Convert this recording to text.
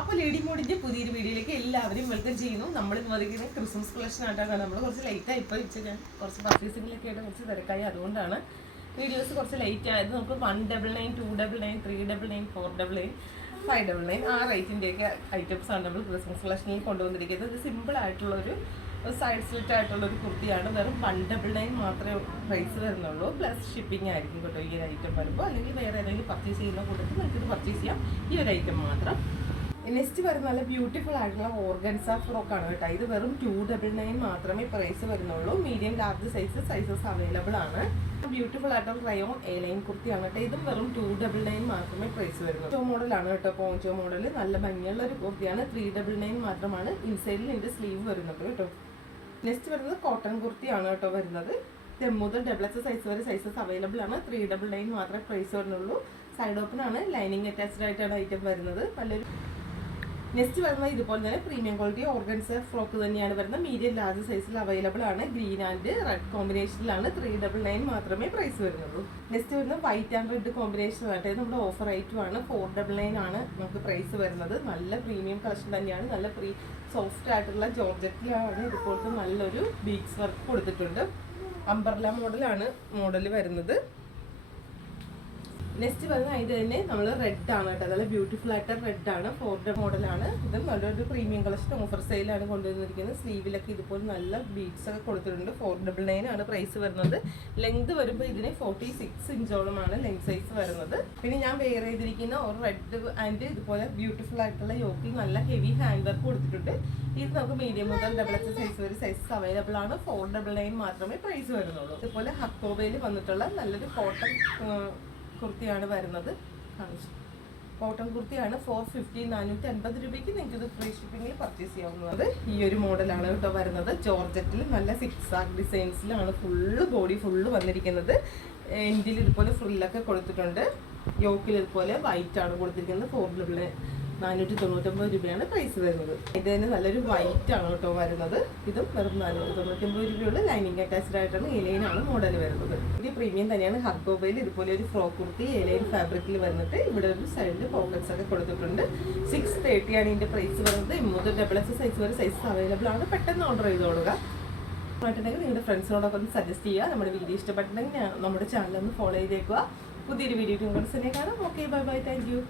അപ്പോൾ ലേഡി മോഡിൻ്റെ പുതിയൊരു വീഡിയോയിലേക്ക് എല്ലാവരും വെൽക്കം ചെയ്യുന്നു. നമ്മൾ വന്നിരിക്കുന്നത് ക്രിസ്മസ് കളക്ഷൻ ആയിട്ടാണ്. നമ്മൾ കുറച്ച് ലേറ്റായി ഇപ്പോൾ ഞാൻ കുറച്ച് പർച്ചേസിങ്ങിലൊക്കെ ആയിട്ട് കുറച്ച് തിരക്കായി, അതുകൊണ്ടാണ് വീഡിയോസ് കുറച്ച് ലേറ്റ് ആയത്. നമുക്ക് 199, 299, 399, 499, 599 ആ റേറ്റിൻ്റെയൊക്കെ ഐറ്റംസാണ് നമ്മൾ ക്രിസ്മസ് കളക്ഷനിൽ കൊണ്ടുവന്നിരിക്കുന്നത്. ഇത് സിമ്പിൾ ആയിട്ടുള്ളൊരു സൈഡ് സ്ലിറ്റ് ആയിട്ടുള്ളൊരു കുർത്തിയാണ്. വെറും 199 മാത്രമേ പ്രൈസ് വരുന്നുള്ളൂ. പ്ലസ് ഷിപ്പിംഗ് ആയിരിക്കും കേട്ടോ ഈ ഒരു ഐറ്റം വരുമ്പോൾ. അല്ലെങ്കിൽ വേറെ ഏതെങ്കിലും പർച്ചേസ് ചെയ്യുന്ന കൂട്ടത്തിൽ നമുക്കിത് പർച്ചേസ് ചെയ്യാം, ഈ ഒരു ഐറ്റം മാത്രം. നെക്സ്റ്റ് വരുന്ന നല്ല ബ്യൂട്ടിഫുൾ ആയിട്ടുള്ള ഓർഗൻസ ഫ്രോക്കാണ് കേട്ടോ. ഇത് വെറും 299 മാത്രമേ പ്രൈസ് വരുന്നുള്ളൂ. മീഡിയം ലാർജ് സൈസസ് അവൈലബിൾ ആണ്. ബ്യൂട്ടിഫുൾ ആയിട്ടുള്ള റയോൺ എ-ലൈൻ കുർത്തിയാണ് കേട്ടോ. ഇതും വെറും 299 മാത്രമേ പ്രൈസ് വരുന്നുള്ളൂ. പോഞ്ചോ മോഡലാണ് കേട്ടോ. പോഞ്ചോ മോഡൽ നല്ല ഭംഗിയുള്ള ഒരു കുർത്തിയാണ്. 399 മാത്രമാണ് ഇൻസൈഡിൽ ഇതിൻ്റെ സ്ലീവ് വരുന്നത് കേട്ടോ. നെക്സ്റ്റ് വരുന്നത് കോട്ടൺ കുർത്തിയാണ് കേട്ടോ വരുന്നത്. മുതൽ ഡബിൾ സൈസ് വരെ സൈസസ് അവൈലബിൾ ആണ്. 399 മാത്രമേ പ്രൈസ് വരുന്നുള്ളൂ. സൈഡ് ഓപ്പൺ ആണ്. ലൈനിങ് അറ്റാച്ച്ഡ് ആയിട്ടാണ് ഐറ്റം വരുന്നത്. നല്ലൊരു നെക്സ്റ്റ് വരുന്നത് ഇതുപോലെ തന്നെ പ്രീമിയം ക്വാളിറ്റി ഓർഗൻസ ഫ്രോക്ക് തന്നെയാണ് വരുന്നത്. മീഡിയം ലാർജ് സൈസിൽ അവൈലബിൾ ആണ്. ഗ്രീൻ ആൻഡ് റെഡ് കോമ്പിനേഷനിലാണ്. 399 മാത്രമേ പ്രൈസ് വരുന്നുള്ളൂ. നെക്സ്റ്റ് വരുന്നത് വൈറ്റ് ആൻഡ് റെഡ് കോമ്പിനേഷൻ ആയിട്ട് നമ്മുടെ ഓഫർ ഐറ്റം ആണ്. 499 ആണ് നമുക്ക് പ്രൈസ് വരുന്നത്. നല്ല പ്രീമിയം കളക്ഷൻ തന്നെയാണ്. നല്ല സോഫ്റ്റ് ആയിട്ടുള്ള ജോർജറ്റിലാണ് ഇതുപോലത്തെ നല്ലൊരു ബീഡ്സ് വർക്ക് കൊടുത്തിട്ടുണ്ട്. അംബ്രല്ല മോഡലാണ് മോഡൽ വരുന്നത്. നെക്സ്റ്റ് വരുന്നത് ഇത് തന്നെ നമ്മൾ റെഡ് ആണ് കേട്ടോ. നല്ല ബ്യൂട്ടിഫുൾ ആയിട്ട് റെഡ് ആണ്. 4 മോഡലാണ്. ഇതും നല്ലൊരു പ്രീമിയം കളക്ഷൻ ഓഫർ സെയിലാണ് കൊണ്ടുവന്നിരിക്കുന്നത്. സ്ലീവിലൊക്കെ ഇതുപോലെ നല്ല ബീഡ്സ് ഒക്കെ കൊടുത്തിട്ടുണ്ട്. 499 ആണ് പ്രൈസ് വരുന്നത്. ലെങ്ത് വരുമ്പോൾ ഇതിന് 46 ഇഞ്ചോളമാണ് ലെങ്ത് സൈസ് വരുന്നത്. പിന്നെ ഞാൻ വെയർ ചെയ്തിരിക്കുന്ന ഒരു റെഡ് ആൻഡ് ഇതുപോലെ ബ്യൂട്ടിഫുൾ ആയിട്ടുള്ള യോക്കിൽ നല്ല ഹെവി ഹാൻഡ് വർക്ക് കൊടുത്തിട്ടുണ്ട്. ഇത് നമുക്ക് മീഡിയം മുതൽ ഡബിൾ സൈസ് വരെ സൈസസ് അവൈലബിൾ ആണ്. 499 മാത്രമേ പ്രൈസ് വരുന്നുള്ളൂ. ഇതുപോലെ ഹക്കോബയിൽ വന്നിട്ടുള്ള നല്ലൊരു കോട്ടൺ കുർത്തിയാണ് വരുന്നത്. കോട്ടൺ കുർത്തിയാണ്. 450, 450 രൂപയ്ക്ക് നിങ്ങൾക്ക് ഇത് ഫ്രീ ഷിപ്പിങ്ങിൽ പർച്ചേസ് ചെയ്യാവുന്നത്. ഈ ഒരു മോഡലാണ് കേട്ടോ വരുന്നത്. ജോർജറ്റിൽ നല്ല സിക്സാക് ഡിസൈൻസിലാണ് ബോഡി ഫുള്ള് വന്നിരിക്കുന്നത്. എൻഡിൽ ഇതുപോലെ ഫ്രില്ലൊക്കെ കൊടുത്തിട്ടുണ്ട്. യോക്കിൽ ഇതുപോലെ വൈറ്റ് ആണ് കൊടുത്തിരിക്കുന്നത്. 499 രൂപയാണ് പ്രൈസ് വരുന്നത്. ഇത് തന്നെ നല്ലൊരു വൈറ്റ് ആണ് കേട്ടോ വരുന്നത്. ഇതും വെറും 499 രൂപയുള്ള ലൈനിങ് അറ്റാച്ച്ഡ് ആയിട്ടാണ്. എലൈനാണ് മോഡൽ വരുന്നത്. ഇത് പ്രീമിയം തന്നെയാണ്. ഹർഗോബയിൽ ഇതുപോലെ ഒരു ഫ്രോക്ക് കുർത്തി എലൈൻ ഫാബ്രിക്കിൽ വന്നിട്ട് ഇവിടെ ഒരു സൈഡിൽ പോക്കറ്റ്സ് ഒക്കെ കൊടുത്തിട്ടുണ്ട്. 630 ആണ് ഇതിൻ്റെ പ്രൈസ് വരുന്നത്. മുതൽ ഡബിൾ സൈസ് വരെ സൈസ് അവൈലബിൾ ആണ്. പെട്ടെന്ന് ഓർഡർ ചെയ്തോളുക. ആയിട്ടുണ്ടെങ്കിൽ നിങ്ങളുടെ ഫ്രണ്ട്സിനോടൊക്കെ ഒന്ന് സജസ്റ്റ് ചെയ്യുക. നമ്മുടെ വീഡിയോ ഇഷ്ടപ്പെട്ടിട്ടുണ്ടെങ്കിൽ നമ്മുടെ ചാനൽ ഒന്ന് ഫോളോ ചെയ്തേക്കുക. പുതിയൊരു വീഡിയോ കാണാം. Okay, bye bye, thank you.